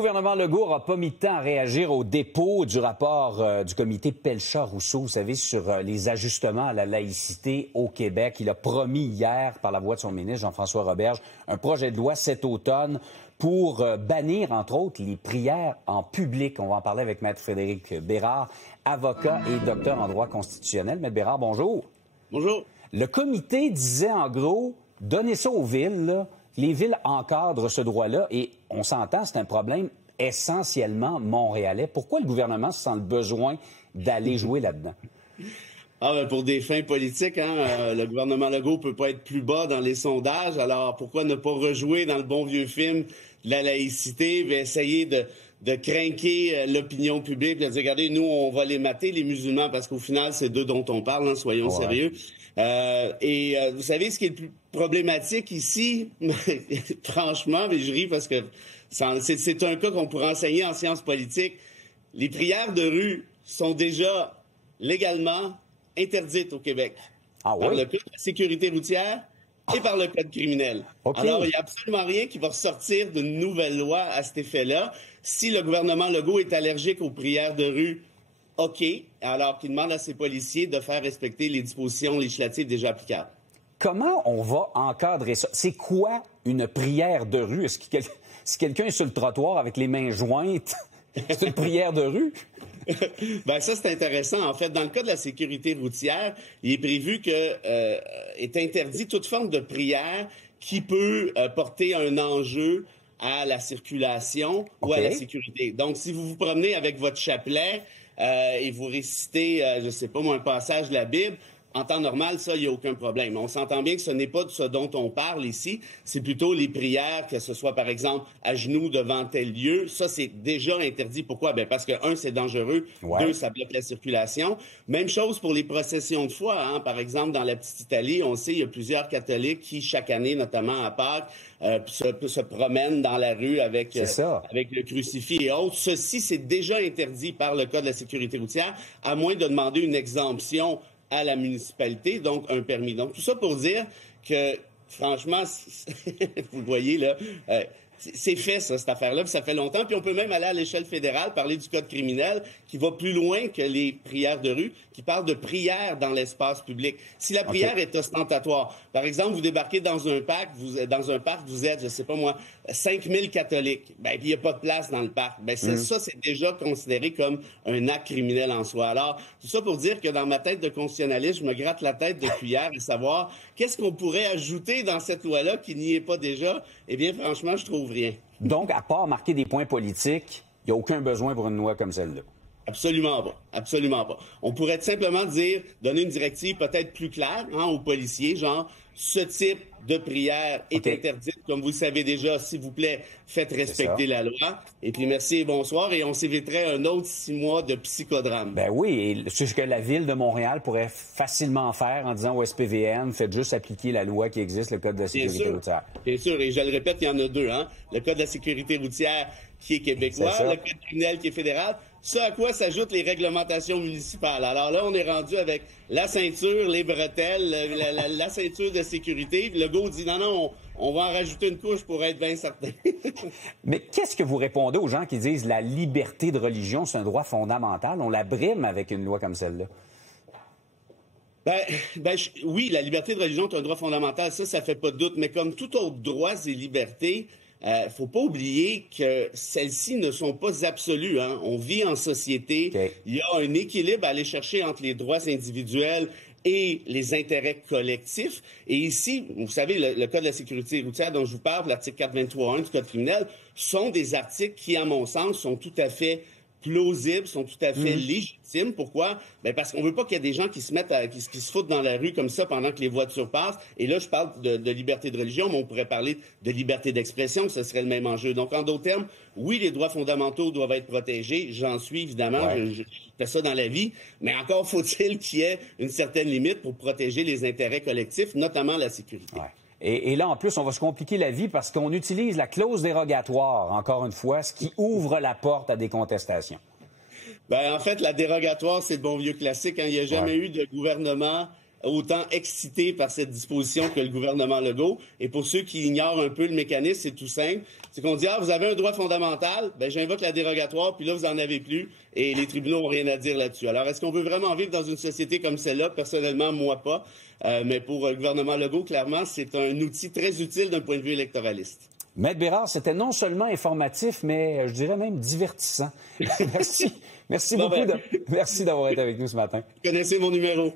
Le gouvernement Legault n'aura pas mis de temps à réagir au dépôt du rapport du comité Pelchat-Rousseau, vous savez, sur les ajustements à la laïcité au Québec. Il a promis hier, par la voix de son ministre Jean-François Roberge, un projet de loi cet automne pour bannir, entre autres, les prières en public. On va en parler avec Maître Frédéric Bérard, avocat et docteur en droit constitutionnel. Maître Bérard, bonjour. Bonjour. Le comité disait, en gros, donnez ça aux villes, là. Les villes encadrent ce droit-là et on s'entend, c'est un problème essentiellement montréalais. Pourquoi le gouvernement se sent le besoin d'aller jouer là-dedans? Pour des fins politiques, le gouvernement Legault peut pas être plus bas dans les sondages. Alors, pourquoi ne pas rejouer dans le bon vieux film de la laïcité, puis essayer de craquer l'opinion publique, de dire, regardez, nous, on va les mater, les musulmans, parce qu'au final, c'est d'eux dont on parle, soyons sérieux. Vous savez, ce qui est le plus problématique ici, franchement, mais je ris parce que c'est un cas qu'on pourrait enseigner en sciences politiques. Les prières de rue sont déjà légalement interdites au Québec. Ah oui? Par le Code de la sécurité routière et par le Code criminel. Okay. Alors, il n'y a absolument rien qui va ressortir d'une nouvelle loi à cet effet-là. Si le gouvernement Legault est allergique aux prières de rue, OK, alors qu'il demande à ses policiers de faire respecter les dispositions législatives déjà applicables. Comment on va encadrer ça? C'est quoi une prière de rue? Si quelqu'un est sur le trottoir avec les mains jointes, c'est une prière de rue? Ça, c'est intéressant. En fait, dans le cas de la sécurité routière, il est prévu que est interdit toute forme de prière qui peut porter un enjeu à la circulation ou à la sécurité. Donc, si vous vous promenez avec votre chapelet et vous récitez, un passage de la Bible, en temps normal, ça, il n'y a aucun problème. On s'entend bien que ce n'est pas de ce dont on parle ici. C'est plutôt les prières, que ce soit, par exemple, à genoux devant tel lieu. Ça, c'est déjà interdit. Pourquoi? Parce que, un, c'est dangereux. Ouais. Deux, ça bloque la circulation. Même chose pour les processions de foi. Par exemple, dans la petite Italie, on sait, il y a plusieurs catholiques qui, chaque année, notamment à Pâques, se promènent dans la rue avec le crucifix et autres. Ceci, c'est déjà interdit par le Code de la sécurité routière, à moins de demander une exemption à la municipalité, donc un permis. Donc, tout ça pour dire que, franchement, vous le voyez, là, c'est fait, ça, cette affaire-là, puis ça fait longtemps. Puis on peut même aller à l'échelle fédérale, parler du code criminel, qui va plus loin que les prières de rue, qui parle de prières dans l'espace public. Si la prière est ostentatoire, par exemple, vous débarquez dans un parc, vous êtes, 5000 catholiques, puis il n'y a pas de place dans le parc. Ça, c'est déjà considéré comme un acte criminel en soi. Alors, tout ça pour dire que dans ma tête de constitutionnaliste, je me gratte la tête de cuillère et savoir qu'est-ce qu'on pourrait ajouter dans cette loi-là qui n'y est pas déjà. Eh bien, franchement, je trouve rien. Donc, à part marquer des points politiques, il n'y a aucun besoin pour une loi comme celle-là. Absolument pas. Absolument pas. On pourrait simplement donner une directive peut-être plus claire aux policiers, genre, ce type de prière est interdite. Comme vous le savez déjà, s'il vous plaît, faites respecter la loi. Et puis merci et bonsoir. Et on s'éviterait un autre 6 mois de psychodrame. Ben oui, et c'est ce que la Ville de Montréal pourrait facilement faire en disant au SPVM, faites juste appliquer la loi qui existe, le Code de la sécurité routière. Bien sûr, et je le répète, il y en a deux. Le Code de la sécurité routière qui est québécois, le Code criminel qui est fédéral. Ce à quoi s'ajoutent les réglementations municipales. Alors là, on est rendu avec la ceinture, les bretelles, la ceinture de sécurité. Le Legault dit non, on va en rajouter une couche pour être bien certain. Mais qu'est-ce que vous répondez aux gens qui disent la liberté de religion, c'est un droit fondamental? On la brime avec une loi comme celle-là. Oui, la liberté de religion est un droit fondamental, ça fait pas de doute. Mais comme tout autre droit et liberté, faut pas oublier que celles-ci ne sont pas absolues. On vit en société. Il y a un équilibre à aller chercher entre les droits individuels et les intérêts collectifs. Et ici, vous savez, le Code de la sécurité routière dont je vous parle, l'article 423.1 du Code criminel, sont des articles qui, à mon sens, sont tout à fait plausibles, sont tout à fait légitimes. Pourquoi? Parce qu'on veut pas qu'il y ait des gens qui se mettent qui se foutent dans la rue comme ça pendant que les voitures passent. Et là, je parle de liberté de religion, mais on pourrait parler de liberté d'expression, que ce serait le même enjeu. Donc, en d'autres termes, oui, les droits fondamentaux doivent être protégés. J'en suis, évidemment. Je fais ça dans la vie. Mais encore faut-il qu'il y ait une certaine limite pour protéger les intérêts collectifs, notamment la sécurité. Ouais. Et là, en plus, on va se compliquer la vie parce qu'on utilise la clause dérogatoire, encore une fois, ce qui ouvre la porte à des contestations. En fait, la dérogatoire, c'est le bon vieux classique. Il n'y a jamais eu de gouvernement autant excités par cette disposition que le gouvernement Legault. Et pour ceux qui ignorent un peu le mécanisme, c'est tout simple. C'est qu'on dit, vous avez un droit fondamental, j'invoque la dérogatoire, puis là, vous en avez plus, et les tribunaux n'ont rien à dire là-dessus. Alors, est-ce qu'on veut vraiment vivre dans une société comme celle-là? Personnellement, moi pas. Mais pour le gouvernement Legault, clairement, c'est un outil très utile d'un point de vue électoraliste. Maître Bérard, c'était non seulement informatif, mais je dirais même divertissant. Merci. Merci beaucoup. Merci d'avoir été avec nous ce matin. Vous connaissez mon numéro.